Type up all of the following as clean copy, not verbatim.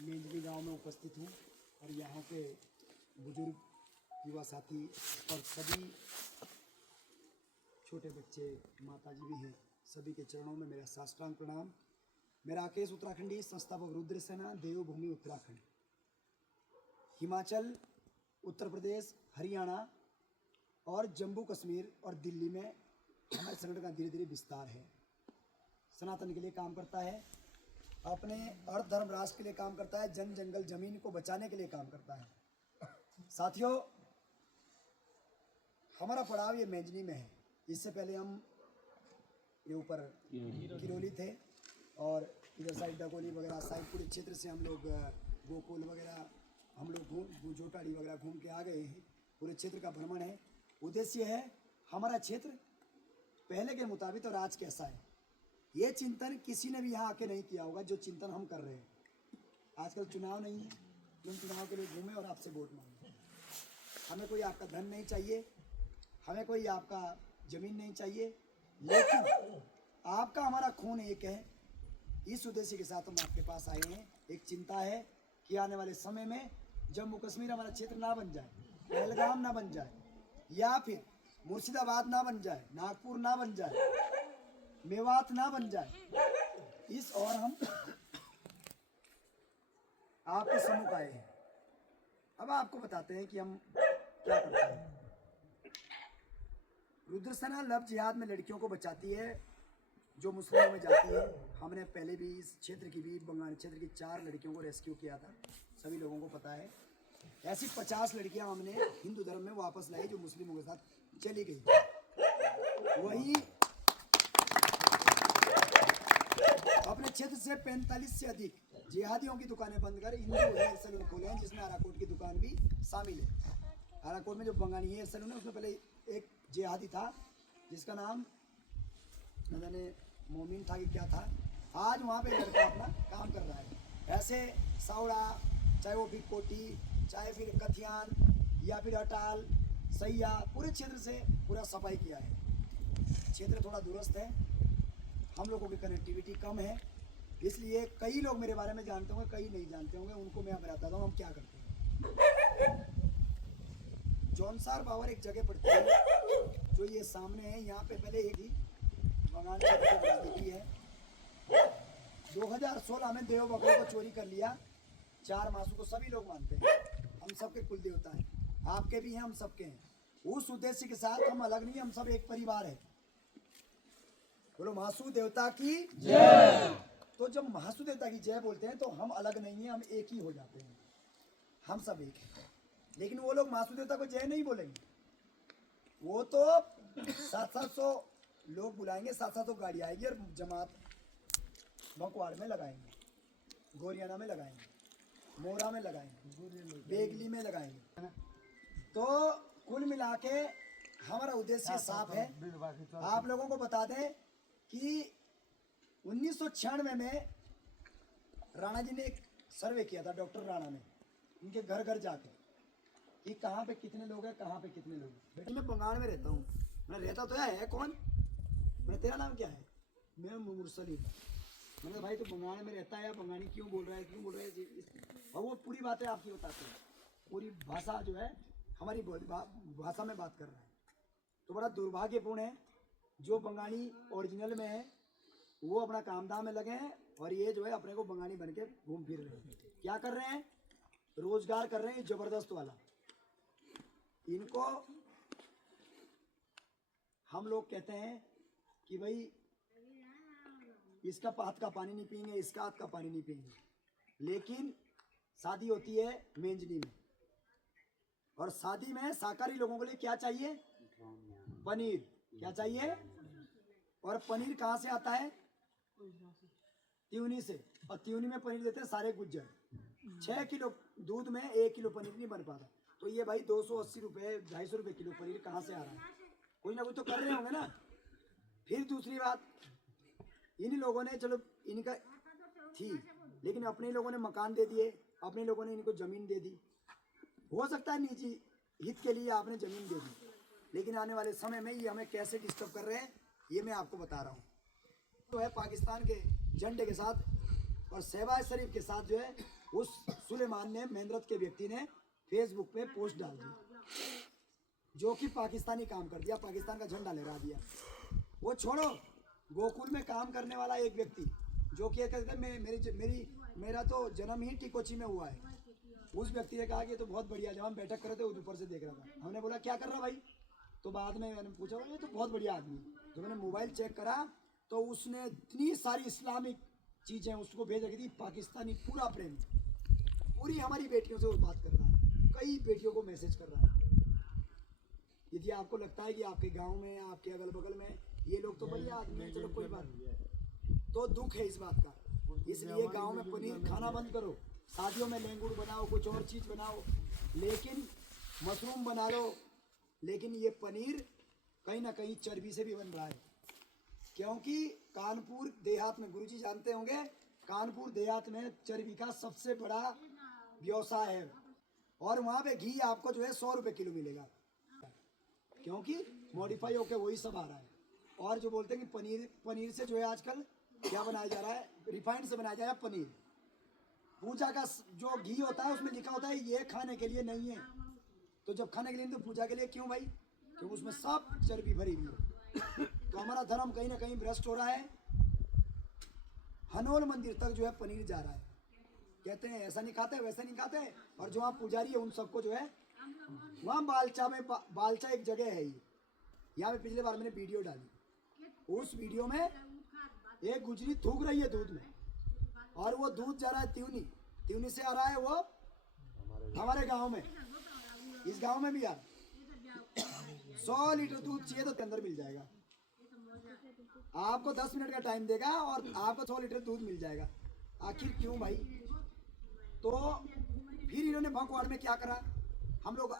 मेंजनी गांव में उपस्थित हूँ और यहाँ के बुजुर्ग, युवा साथी और सभी छोटे बच्चे, माताजी भी हैं, सभी के चरणों में मेरा साष्टांग प्रणाम। मेरा राकेश उत्तराखंडी, संस्थापक रुद्र सेना, देवभूमि उत्तराखंड। हिमाचल, उत्तर प्रदेश, हरियाणा और जम्मू कश्मीर और दिल्ली में हमारे संगठन का धीरे धीरे विस्तार है। सनातन के लिए काम करता है, अपने अर्थ धर्म राष्ट्र के लिए काम करता है, जन जंगल जमीन को बचाने के लिए काम करता है। साथियों, हमारा पड़ाव ये मेंजनी में है। इससे पहले हम ये ऊपर किरोली थे और इधर साइड डकोली वगैरह साइड पूरे क्षेत्र से हम लोग गोकुल वगैरह हम लोग जोटाड़ी वगैरह घूम के आ गए हैं। पूरे क्षेत्र का भ्रमण है। उद्देश्य है हमारा क्षेत्र पहले के मुताबिक और आज कैसा है, ये चिंतन किसी ने भी यहाँ आके नहीं किया होगा जो चिंतन हम कर रहे हैं। आजकल चुनाव नहीं है, हम चुनाव के लिए घूमें और आपसे वोट मांगे। हमें कोई आपका धन नहीं चाहिए, हमें कोई आपका जमीन नहीं चाहिए, लेकिन आपका हमारा खून एक है। इस उद्देश्य के साथ हम आपके पास आए हैं। एक चिंता है कि आने वाले समय में जम्मू कश्मीर हमारा क्षेत्र ना बन जाए, पहलगाम ना बन जाए, या फिर मुर्शिदाबाद ना बन जाए, नागपुर ना बन जाए, मेवात ना बन जाए। इस और हम आपके सम्मुख आए हैं। अब आपको बताते हैं कि हम क्या करते हैं। रुद्र सेना लव जिहाद में लड़कियों को बचाती है जो मुस्लिमों में जाती है। हमने पहले भी इस क्षेत्र की भी बंगाल क्षेत्र की 4 लड़कियों को रेस्क्यू किया था, सभी लोगों को पता है। ऐसी 50 लड़कियां हमने हिंदू धर्म में वापस लाई जो मुस्लिमों के साथ चली गई। वही अपने क्षेत्र से 45 से अधिक जिहादियों की दुकानें बंद कर हिंदू हेयर सैलून खोले हैं, जिसमें आराकोट की दुकान भी शामिल है। आराकोट में जो बंगाली हेयर सैलून है उसमें पहले एक जिहादी था जिसका नाम न जाने मोमिन था कि क्या था। आज वहाँ पे लड़का अपना काम कर रहा है। ऐसे सावड़ा, चाहे वो फिर कोटी, चाहे फिर कथियान या फिर अटाल, सैया, पूरे क्षेत्र से पूरा सफाई किया है। क्षेत्र थोड़ा दूरस्थ है, हम लोगों की कनेक्टिविटी कम है, इसलिए कई लोग मेरे बारे में जानते होंगे, कई नहीं जानते होंगे। उनको मैं अब बताता हूँ हम क्या करते हैं। जौनसार बावर एक जगह पड़ती है जो ये सामने है। यहाँ पे पहले एक ही बंगाल क्षेत्र की नजदीकी है। 2016 में देव बकरे को चोरी कर लिया। 4 मासू को सभी लोग मानते हैं, हम सबके कुल देवता हैं, आपके भी हैं, हम सबके हैं। उस उद्देश्य के साथ हम अलग नहीं, हम सब एक परिवार है। बोलो महासू देवता की जय। तो जब महासू देवता की जय बोलते हैं तो हम अलग नहीं है, हम एक ही हो जाते हैं, हम सब एक हैं। लेकिन वो लोग महासू देवता को जय नहीं बोलेंगे, वो तो 700 लोग बुलाएंगे, 700 गाड़ी आएगी और जमात बकवाड़ में लगाएंगे, गोरियाना में लगाएंगे, मोरा में लगाएंगे, बेगली में लगाएंगे। तो कुल मिला के हमारा उद्देश्य साफ है। आप लोगों को बता दें कि 1996 में राणा जी ने एक सर्वे किया था, डॉक्टर राणा ने, उनके घर घर जाके कि कहाँ पे कितने लोग हैं, कहाँ पे कितने लोग हैं। बेटा मैं बंगाल में रहता हूँ। मैं रहता तो है कौन, मैं तेरा नाम क्या है? मैं मुरसलीम। मैंने कहा भाई तो बंगाल में रहता है या बंगाली क्यों बोल रहा है, क्यों बोल रहा है? और वो पूरी बातें आपकी बताते हैं, पूरी भाषा जो है हमारी भाषा में बात कर रहा है। तो बड़ा दुर्भाग्यपूर्ण है, जो बंगाली ओरिजिनल में है वो अपना काम धाम में लगे हैं और ये जो है अपने को बंगाली बन के घूम फिर रहे हैं। क्या कर रहे हैं? रोजगार कर रहे हैं जबरदस्त वाला। इनको हम लोग कहते हैं कि भाई इसका हाथ का पानी नहीं पियेंगे, इसका हाथ का पानी नहीं पियेंगे। लेकिन शादी होती है मेंजनी में, और शादी में शाकाहारी लोगों के लिए क्या चाहिए? पनीर। क्या चाहिए? और पनीर कहाँ से आता है? त्यूनी से। और त्यूनी में पनीर देते हैं सारे गुज्जर। 6 किलो दूध में 1 किलो पनीर नहीं बन पाता। तो ये भाई 280 रुपये 250 रुपये किलो पनीर कहाँ से आ रहा है? कोई ना कोई तो कर रहे होंगे ना। फिर दूसरी बात, इन लोगों ने, चलो इनका थी, लेकिन अपने लोगों ने मकान दे दिए, अपने लोगों ने इनको जमीन दे दी। हो सकता है निजी हित के लिए आपने जमीन दे दी, लेकिन आने वाले समय में ये हमें कैसे डिस्टर्ब कर रहे हैं ये मैं आपको बता रहा हूँ। तो है पाकिस्तान के झंडे के साथ और शहबाज शरीफ के साथ जो है उस सुलेमान ने, मेंद्रत के व्यक्ति ने फेसबुक पे पोस्ट डाल दी जो कि पाकिस्तानी काम कर दिया, पाकिस्तान का झंडा लहरा दिया। वो छोड़ो, गोकुल में काम करने वाला एक व्यक्ति जो कि कहते मेरा तो जन्म ही टिकोची में हुआ है, उस व्यक्ति ने कहा कि तो बहुत बढ़िया, जब हम बैठक कर रहे थे ऊपर से देख रहा था। हमने बोला क्या कर रहा भाई, तो बाद में मैंने पूछा ये तो बहुत बढ़िया आदमी। जब मैंने मोबाइल चेक करा तो उसने इतनी सारी इस्लामिक चीज़ें उसको भेज रखी थी, पाकिस्तानी पूरा प्रेम, पूरी हमारी बेटियों से वो बात कर रहा है, कई बेटियों को मैसेज कर रहा है। यदि आपको लगता है कि आपके गांव में, आपके अगल बगल में ये लोग तो बढ़िया आदमी है, चलो कोई बात नहीं, तो दुख है इस बात का। इसलिए गांव में पनीर खाना बंद करो, शादियों में लेंगुड़ बनाओ, कुछ और चीज़ बनाओ, लेकिन मशरूम बना लो, लेकिन ये पनीर कहीं ना कहीं चर्बी से भी बन रहा है। क्योंकि कानपुर देहात में, गुरुजी जानते होंगे, कानपुर देहात में चर्बी का सबसे बड़ा व्यवसाय है, और वहाँ पे घी आपको जो है 100 रुपये किलो मिलेगा, क्योंकि मॉडिफाई होके वही सब आ रहा है। और जो बोलते हैं कि पनीर से जो है आजकल क्या बनाया जा रहा है, रिफाइंड से बनाया जा रहा है पनीर। पूजा का जो घी होता है उसमें लिखा होता है ये खाने के लिए नहीं है, तो जब खाने के लिए तो पूजा के लिए क्यों भाई, क्योंकि उसमें सब चर्बी भरी हुई है। तो हमारा धर्म कहीं ना कहीं भ्रष्ट हो रहा है। हनोल मंदिर तक जो है पनीर जा रहा है, कहते हैं ऐसा नहीं खाते, वैसा नहीं खाते, और जो वहाँ पुजारी है उन सबको जो है, वहाँ बालचा एक जगह है, ये यहाँ पे पिछले बार मैंने वीडियो डाली, उस वीडियो में एक गुजरी थूक रही है दूध में, और वो दूध जा रहा है त्यूनी से आ रहा है, वो हमारे गांव में, इस गांव में भी यार 100 लीटर दूध चाहिए तो अंदर मिल जाएगा, आपको 10 मिनट का टाइम देगा और आपको 100 लीटर दूध मिल जाएगा। आखिर क्यों भाई? तो फिर इन्होंने भंकवाड़ में क्या करा, हम लोग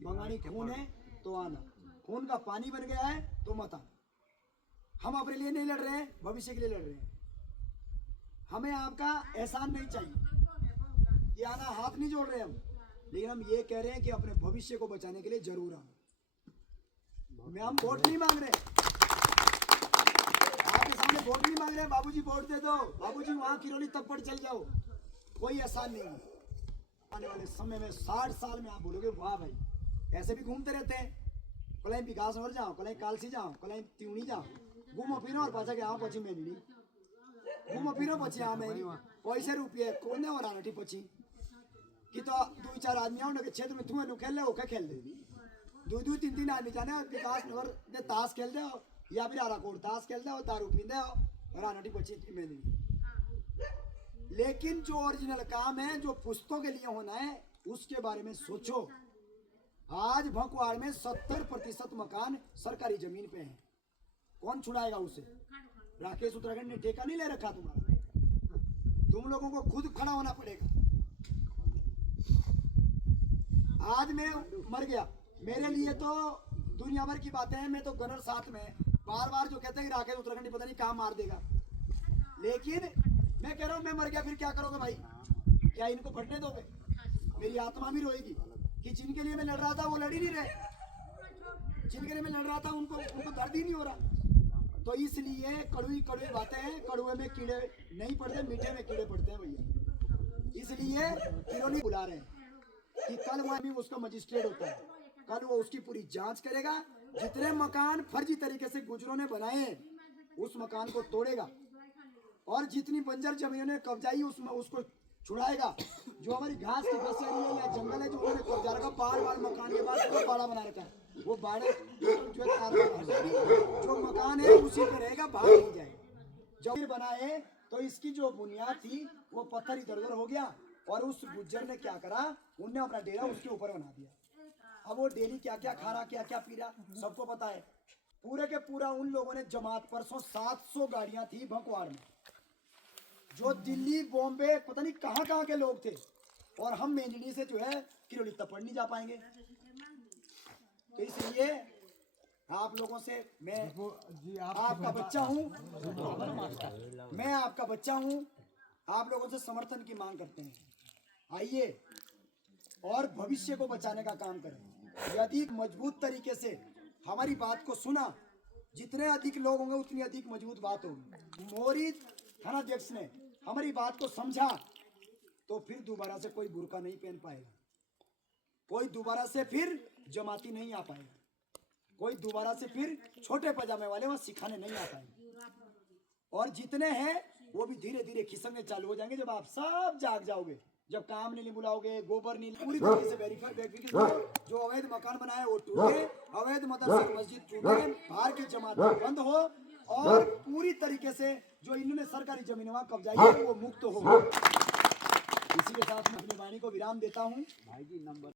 भंगानी खून है तो आना, खून का पानी बन गया है तो मत आना। हम अपने लिए नहीं लड़ रहे हैं, भविष्य के लिए लड़ रहे हैं। हमें आपका एहसान नहीं चाहिए, ये आना हाथ नहीं जोड़ रहे हम, लेकिन हम ये कह रहे हैं कि अपने भविष्य को बचाने के लिए जरूर हम वोट नहीं मांग रहे, आपके सामने वोट नहीं मांग रहे, बाबूजी वोट दे दो, बाबूजी वहाँ किरोली तप्पड़ चल जाओ, कोई एहसान नहीं है। आने वाले समय में 60 साल में आप बोलोगे वाह भाई, ऐसे भी घूमते रहते हैं, कल विकास और जाओ, कल कालसी जाओ, कल त्यूनी जाओ, घूमो फिरो और पाछा के आओ पची मेली, घूमो फिरो पची आ मेली, पैसे रुपये कोने और आना पची कि तो 2-4 आदमी आओ ना के क्षेत्र में तुम्हें खेल ले, ओके खेल ले, 2-3 आदमी जाने विकास नगर दे ताश खेल दे, या फिर आरा कोट ताश खेल दे, दारू पी दे और आना पची मेली। लेकिन जो ओरिजिनल काम है, जो पुस्तकों के लिए होना है, उसके बारे में सोचो। आज भंकवाड़ में 70% मकान सरकारी जमीन पे हैं, कौन छुड़ाएगा उसे? राकेश उत्तराखंड ने ठेका नहीं ले रखा तुम्हारा, तुम लोगों को खुद खड़ा होना पड़ेगा। आज मैं मर गया, मेरे लिए तो दुनिया भर की बातें हैं, मैं तो गनर साथ में बार बार जो कहते हैं कि राकेश उत्तराखंड पता नहीं कहाँ मार देगा, लेकिन मैं कह रहा हूँ मैं मर गया फिर क्या करोगे भाई? क्या इनको फटने दोगे? मेरी आत्मा भी रोएगी कि जिनके लिए मैं लड़ रहा था वो लड़ ही नहीं रहे, जिनके लिए मैं लड़ रहा था उनको दर्द ही नहीं हो रहा। तो इसलिए कड़वी बातें हैं, कड़वे में कीड़े नहीं पड़ते, मीठे में कीड़े पड़ते हैं भैया। इसलिए किरोनी बुला रहे हैं कि कल वहाँ भी उसका मजिस्ट्रेट होता है, कल वो उसकी पूरी जांच करेगा, जितने मकान फर्जी तरीके से गुजरों ने बनाए उस मकान को तोड़ेगा, और जितनी बंजर जमीनों ने कब्जाई उसको छुड़ाएगा। जो हमारी घास की बसेरी है या जंगल है जो उन्होंने कब्जा रखा, बार मकान के बाद वो बाड़ा बना रखा है, वो बाड़े जो मकान है उसी पे रहेगा, बाहर नहीं जाएगा। जब बनाए तो इसकी जो बुनियाद थी वो पत्थर इधर उधर हो गया, और उस गुज्जर ने क्या करा, उनने अपना डेरा उसके ऊपर बना दिया। अब वो डेली क्या क्या खा रहा, क्या क्या पी रहा, सबको पता है। पूरे के पूरा उन लोगों ने जमात, परसों 700 गाड़ियां थी भंकवाड़ में, जो दिल्ली बॉम्बे पता नहीं कहाँ के लोग थे, और हम मेंजनी से जो है किरोली तपड़ नहीं जा पाएंगे। तो इसलिए आप लोगों से मैं आपका बच्चा हूँ, मैं आपका बच्चा हूँ, आप लोगों से समर्थन की मांग करते हैं। आइए और भविष्य को बचाने का काम करें। यदि मजबूत तरीके से हमारी बात को सुना, जितने अधिक लोग होंगे उतनी अधिक मजबूत बात होगी। मोरी थानाध्यक्ष ने हमारी बात को समझा, तो फिर दोबारा से कोई बुर्का नहीं पहन पाएगा, कोई दोबारा से फिर जमाती नहीं आ पाएगा, कोई दोबारा से फिर छोटे पजामे वाले वहां सिखाने नहीं आ पाएंगे। और जितने हैं वो भी धीरे धीरे खिसकने चालू हो जाएंगे जब आप सब जाग जाओगे, जब काम नहीं बुलाओगे, गोबर नहीं, पूरी तरीके से वेरीफाई जो अवैध मकान बनाए वो टूटे, अवैध मदरसा मस्जिद टूटे, बाहर की जमात बंद हो और पूरी तरीके से जो इन्होंने सरकारी जमीन वहां कब्जाई है वो मुक्त हो। इसी के साथ मैं अपनी वाणी को विराम देता हूँ। भाई जी नंबर